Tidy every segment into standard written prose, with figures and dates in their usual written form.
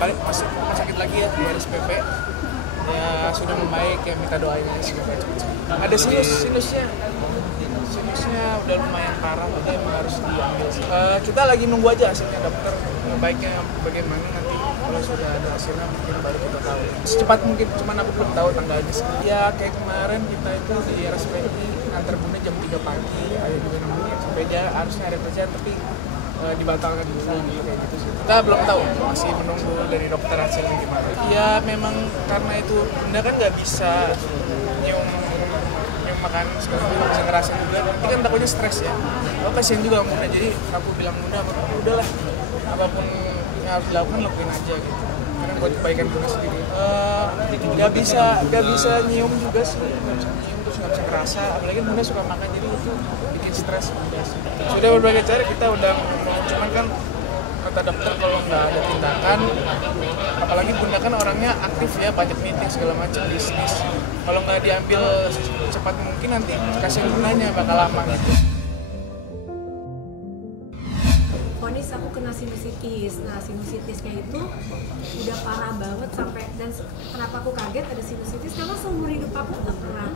balik masuk rumah sakit lagi ya di RSPP. Ya sudah membaik, ya minta doanya semoga cepat. Ada sinusnya udah lumayan parah, jadi emang harus diambil. Kita lagi nunggu aja hasilnya dokter, baiknya bagaimana nanti kalau sudah ada hasilnya mungkin baru kita tahu. Secepat mungkin, cuman aku belum tahu tanggalnya. Ya kayak kemarin kita itu di RSPP nganter bunda jam 3 pagi, ada juga namanya sampai dia harusnya ada kerjaan tapi dibatalkan dulu kayak gitu sih. Kita belum tahu, masih menunggu dari dokter hasilnya gimana. Ya memang karena itu bunda kan nggak bisa nyium makan sekarang juga bisa ngerasain juga. Ini kan takutnya stres ya. Aku kasihan juga bunda, jadi aku bilang bunda udahlah apapun yang harus dilakukan lakuin aja gitu. Karena buat kebaikan bunda sendiri. Nggak bisa nyium juga sih, nggak bisa nyium terus nggak bisa ngerasa. Apalagi bunda suka makan jadi itu bikin stres bunda sih. Sudah berbagai cara kita udah cuman kan kata dokter kalau nggak ada tindakan, apalagi bunda kan orangnya aktif ya, banyak meeting segala macam bisnis. Kalau nggak diambil secepat mungkin nanti kasihan bundanya bakal lama gitu. Vonis aku kena sinusitis. Nah sinusitisnya itu udah parah banget sampai, dan kenapa aku kaget ada sinusitis karena seumur hidup aku nggak pernah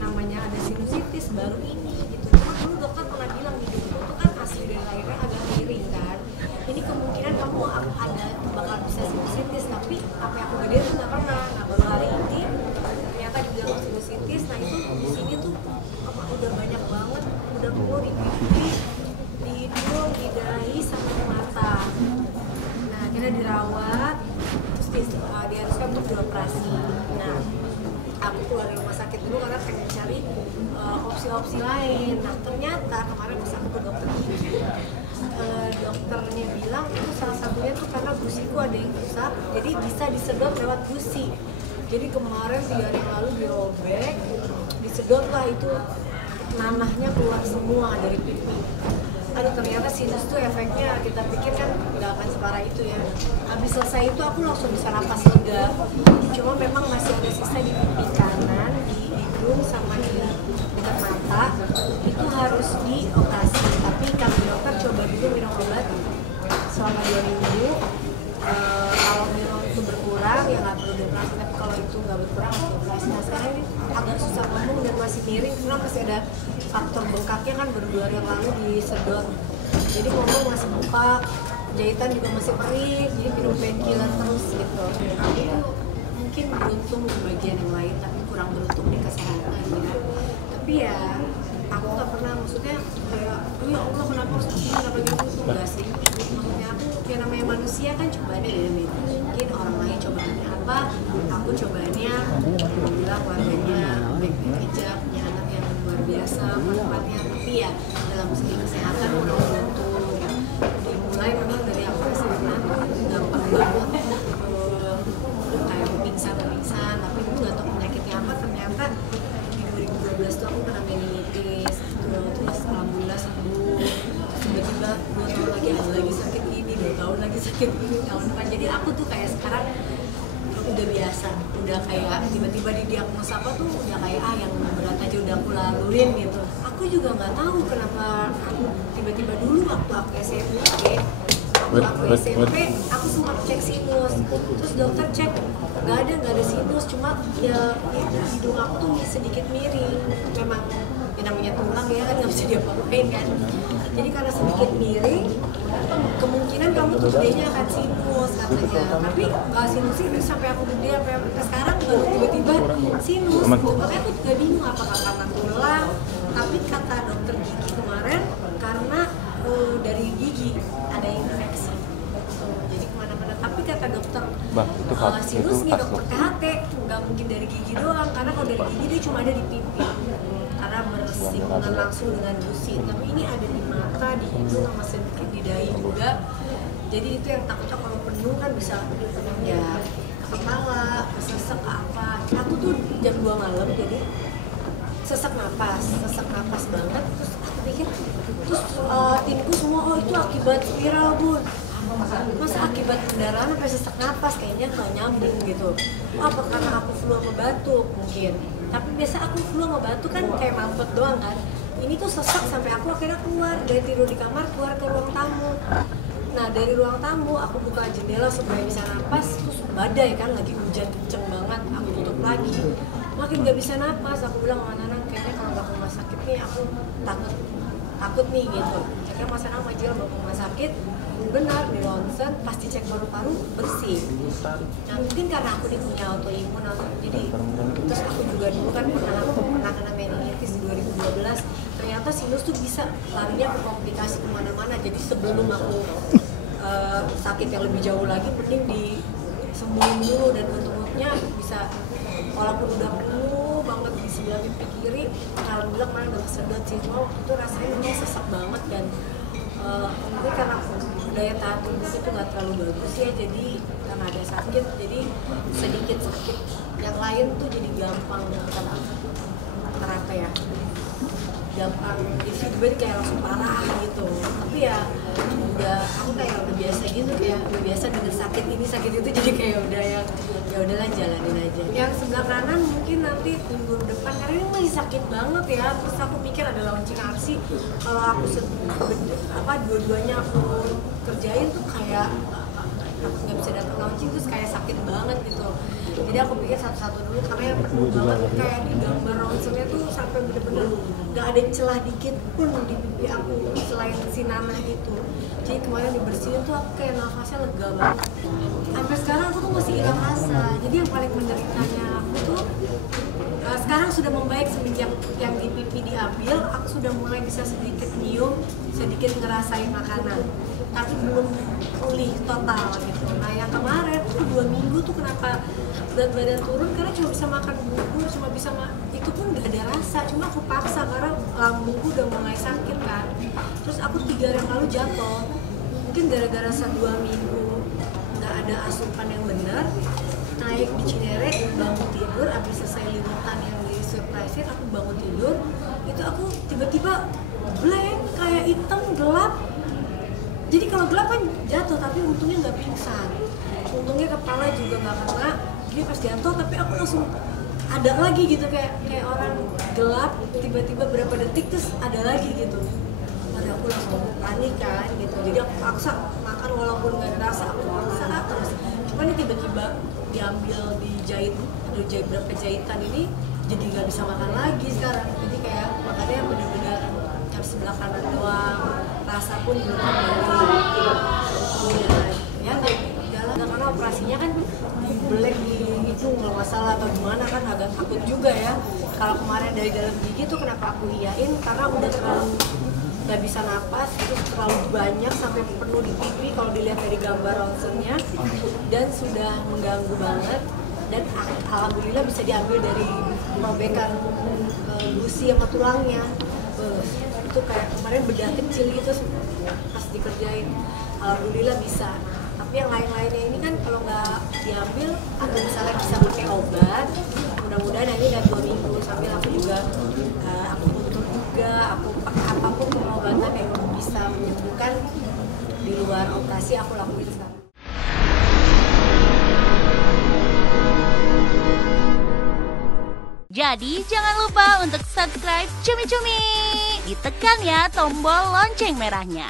namanya ada sinusitis, baru ini gitu. Cuma dulu dokter pernah bilang nih itu tuh kan asli dari lahirnya agak miring kan. Ini kemungkinan kamu ada bakal bisa sinusitis, tapi apa yang aku gedein tuh nggak pernah. Nah baru hari ini ternyata dibilang sinusitis. Nah itu di sini tuh udah banyak banget, udah penuh di pipi, di hidung, di dahi, sampai ke mata. Nah kita dirawat, terus diharuskan untuk dioperasi. Nah aku keluar dari rumah sakit dulu karena pengen cari opsi-opsi lain. Nah ternyata kemarin pas aku ke dokter gigi, dokternya bilang itu salah satunya tuh karena gusiku ada yang rusak, jadi bisa disedot lewat gusi. Jadi kemarin 3 hari yang lalu dirobek, disedot lah itu nanahnya keluar semua dari pipi. Aduh ternyata sinus tuh efeknya kita pikir kan nggak akan separah itu ya. Habis selesai itu aku langsung bisa napas lega. Cuma memang masih ada sisa di pipi kanan, di hidung sama di dekat mata. Itu harus dioperasi. Tapi kami dokter coba dulu minum obat selama 2 minggu. Kalau minum itu berkurang ya nggak perlu dioperasi. Tapi kalau itu nggak berkurang harus dioperasi. Nah sekarang ini agak susah ngomong dan masih miring karena masih ada faktor bengkaknya kan baru 2 hari yang lalu disedot. Jadi ngomong masih bengkak, jahitan juga masih perih, jadi minum painkiller terus gitu. Aku mungkin beruntung di bagian yang lain, tapi kurang beruntung di kesehatan ya. Tapi ya aku nggak pernah maksudnya kayak, ya Allah kenapa harus begini, kenapa gitu, enggak sih. Maksudnya aku ya namanya manusia kan cobaannya beda-beda. Mungkin orang lain cobaannya apa, aku cobaannya alhamdulillah keluarganya baik-baik aja, punya anak yang luar biasa manfaatnya. Tapi ya dalam segi kesehatan kurang beruntung. Dimulai memang dari aku SMA gampang banget kayak pingsan, tapi dulu nggak tahu penyakitnya apa. Ternyata di 2012 tuh aku kena meningitis, terus alhamdulillah sembuh. Tiba-tiba 2 tahun lagi ada lagi sakit ini, 2 tahun lagi sakit ini, tahun depan. Jadi aku tuh kayak sekarang udah biasa, udah kayak tiba-tiba didiagnosa apa tuh udah kayak yang berat aja udah aku laluin gitu. Aku juga nggak tahu kenapa aku tiba-tiba dulu waktu aku SMP aku sempat cek sinus, terus dokter cek nggak ada sinus, cuma ya hidung aku tuh sedikit miring. Memang ya namanya tulang ya kan nggak bisa diapa-apain kan. Jadi karena sedikit miring, kemungkinan kamu tuh gedenya akan sinus katanya. Tapi nggak sinus sampai aku gede sampai sekarang baru tiba-tiba sinus. Makanya aku juga bingung apakah karena tulang. Tapi kata dokter gigi kemarin karena dari gigi ada infeksi. Jadi kemana-mana. Tapi kata dokter sinus nih dokter THT nggak mungkin dari gigi doang, karena kalau dari gigi dia cuma ada di pipi. Karena bersinggungan langsung dengan gusi, tapi ini ada di mata, di hidung, sama sedikit di dahi juga. Jadi itu yang takutnya kalau penuh kan bisa ya ke kepala, sesek apa. Aku tuh jam 2 malam jadi sesak napas banget. Terus aku pikir, terus timku semua itu akibat spiral bun. Masa akibat pendarahan sampai sesak napas, kayaknya nggak nyambung gitu. Apa karena aku flu sama batuk mungkin. Tapi biasa aku flu sama batuk kan kayak mampet doang kan. Ini tuh sesak sampai aku akhirnya keluar dari tidur di kamar, keluar ke ruang tamu. Nah dari ruang tamu aku buka jendela supaya bisa napas, terus badai kan, lagi hujan kenceng banget, aku tutup lagi, makin gak bisa napas. Aku bilang sama Nanang, kayaknya kalau nggak ke rumah sakit nih aku takut nih gitu. Akhirnya Mas Nanang majil bawa ke rumah sakit, benar di ronsen pas dicek paru-paru bersih. Nah mungkin karena aku nih punya autoimun, jadi terus aku juga dulu kan pernah kena meningitis di 2012. Ternyata sinus tuh bisa larinya ke komplikasi kemana-mana. Jadi sebelum aku sakit yang lebih jauh lagi, mending disembuhin dulu. Dan untungnya bisa, walaupun udah penuh banget di sebelah pipi kiri, alhamdulillah kemarin udah kesedot sih. Cuma waktu itu rasanya memang sesak banget, dan mungkin karena daya tahan tubuh itu nggak terlalu bagus ya, jadi karena ada sakit, jadi sedikit sakit yang lain tuh jadi gampang apa ya, gampang tiba-tiba kayak langsung parah gitu. Tapi ya udah, aku kayak udah biasa gitu, kayak udah biasa dengan sakit ini sakit itu, jadi kayak udah ya udahlah jalanin aja. Yang sebelah kanan mungkin nanti minggu depan, karena ini masih sakit banget ya. Terus aku mikir ada launching aksi, kalau aku dua-duanya aku kerjain tuh kayak aku nggak bisa datang launching, terus kayak sakit banget gitu. Jadi aku pikir satu-satu dulu, karena yang penuh banget, kayak di gambar ronsennya tuh sampai bener-bener nggak ada celah dikit pun di pipi aku selain si nanah itu. Jadi kemarin dibersihin tuh aku kayak nafasnya lega banget. Sampai sekarang aku tuh masih hilang rasa. Jadi yang paling menderitanya aku tuh sekarang sudah membaik semenjak yang di pipi diambil. Aku sudah mulai bisa sedikit nyium, sedikit ngerasain makanan, tapi belum pulih total gitu. Nah yang kemarin tuh 2 minggu tuh kenapa berat badan turun, karena cuma bisa makan bubur, cuma bisa itu pun gak ada rasa, cuma aku paksa karena lambungku udah mulai sakit kan. Terus aku 3 hari yang lalu jatuh, mungkin gara-gara 2 minggu gak ada asupan yang benar, naik di Cinere, bangun tidur, habis selesai limutan yang di surprise-in, aku bangun tidur, itu aku tiba-tiba blank, kayak hitam, gelap. Jadi kalau gelap kan jatuh, tapi untungnya nggak pingsan, untungnya kepala juga nggak kena. Jadi pas jatuh, tapi aku langsung ada lagi gitu, kayak orang gelap, tiba-tiba berapa detik terus ada lagi gitu. Ada, aku langsung panik kan gitu. Jadi aku paksa makan walaupun nggak ada rasa, aku paksa terus. Cuma ini tiba-tiba diambil, dijahit, ada berapa jahitan ini, jadi nggak bisa makan lagi sekarang. Jadi kayak makannya bener-bener yang sebelah kanan doang, rasa pun belum kembali. Ya nggak jalan, karena operasinya kan belek di hidung kalau nggak salah atau gimana, kan agak takut juga ya. Kalau kemarin dari dalam gigi tuh kenapa aku iyain, karena udah terlalu nggak bisa napas, itu terlalu banyak sampai penuh di pipi kalau dilihat dari gambar ronsennya, dan sudah mengganggu banget. Dan alhamdulillah bisa diambil dari robekan gusi sama tulangnya. Itu kayak kemarin bedah kecil gitu pas dikerjain, alhamdulillah bisa. Nah, tapi yang lain-lainnya ini kan kalau nggak diambil atau misalnya bisa pakai obat, mudah-mudahan ini udah 2 minggu sambil aku juga aku tutur juga, aku pakai apapun pengobatan yang bisa menyembuhkan di luar operasi aku lakuin sekarang. Jadi jangan lupa untuk subscribe Cumi Cumi. Ditekan ya tombol lonceng merahnya.